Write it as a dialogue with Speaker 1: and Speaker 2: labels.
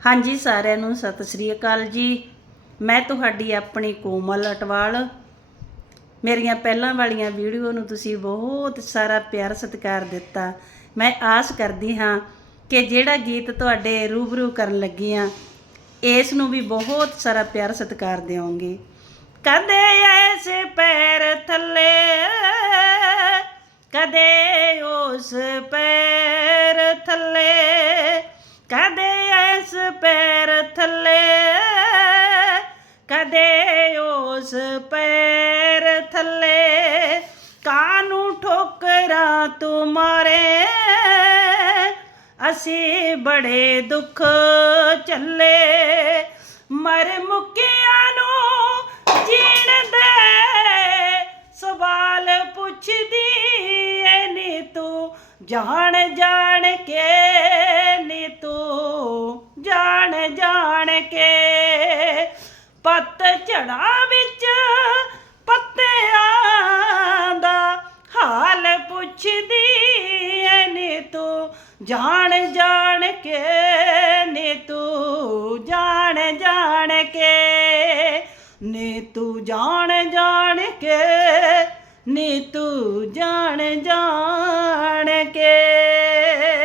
Speaker 1: ਹਾਂਜੀ, ਸਾਰਿਆਂ ਨੂੰ ਸਤਿ ਸ੍ਰੀ ਅਕਾਲ ਜੀ। ਮੈਂ ਤੁਹਾਡੀ ਆਪਣੀ ਕੋਮਲ ਅਟਵਾਲ। ਮੇਰੀਆਂ ਪਹਿਲਾਂ ਵਾਲੀਆਂ ਵੀਡੀਓ ਨੂੰ ਤੁਸੀਂ ਬਹੁਤ ਸਾਰਾ ਪਿਆਰ ਸਤਿਕਾਰ ਦਿੱਤਾ। ਮੈਂ ਆਸ ਕਰਦੀ ਹਾਂ ਕਿ ਜਿਹੜਾ ਗੀਤ ਤੁਹਾਡੇ ਰੂਬਰੂ ਕਰਨ ਲੱਗੀ ਆ ਇਸ ਨੂੰ ਵੀ ਬਹੁਤ ਸਾਰਾ ਪਿਆਰ ਸਤਿਕਾਰ ਦਿਓਗੇ। ਕਦੇ ਐਸੇ ਪੈਰ ਥੱਲੇ, ਕਦੇ ਉਸ ਪੈਰ ਕਦੇ ਪੈਰ ਥੱਲੇ, ਕਦੇ ਉਸ ਪੈਰ ਥੱਲੇ। ਕਾਨੂੰ ਠੋਕਰਾਂ ਮਾਰੇ? ਅਸੀਂ ਬੜੇ ਦੁੱਖ ਚੱਲੇ ਮਰ ਮੁੱਕਿਆਂ ਨੂੰ ਜੀਣ ਦੇ ਸਵਾਲ ਪੁੱਛਦੀ ਏ ਨੀ ਤੂੰ। ਜਾਣ ਜਾਣ ਕੇ ਕੇ ਪੱਤ ਝੜਾ ਵਿੱਚ ਪੱਤਿਆਂ ਦਾ ਹਾਲ ਪੁੱਛਦੀ ਏ ਨੀ ਤੂੰ। ਜਾਣ ਜਾਣ ਕੇ ਨੀ ਤੂੰ। ਜਾਣ ਜਾਣ ਕੇ ਨੀ ਤੂੰ। ਜਾਣ ਜਾਣ ਕੇ ਨੀ ਤੂੰ। ਜਾਣ ਜਾਣ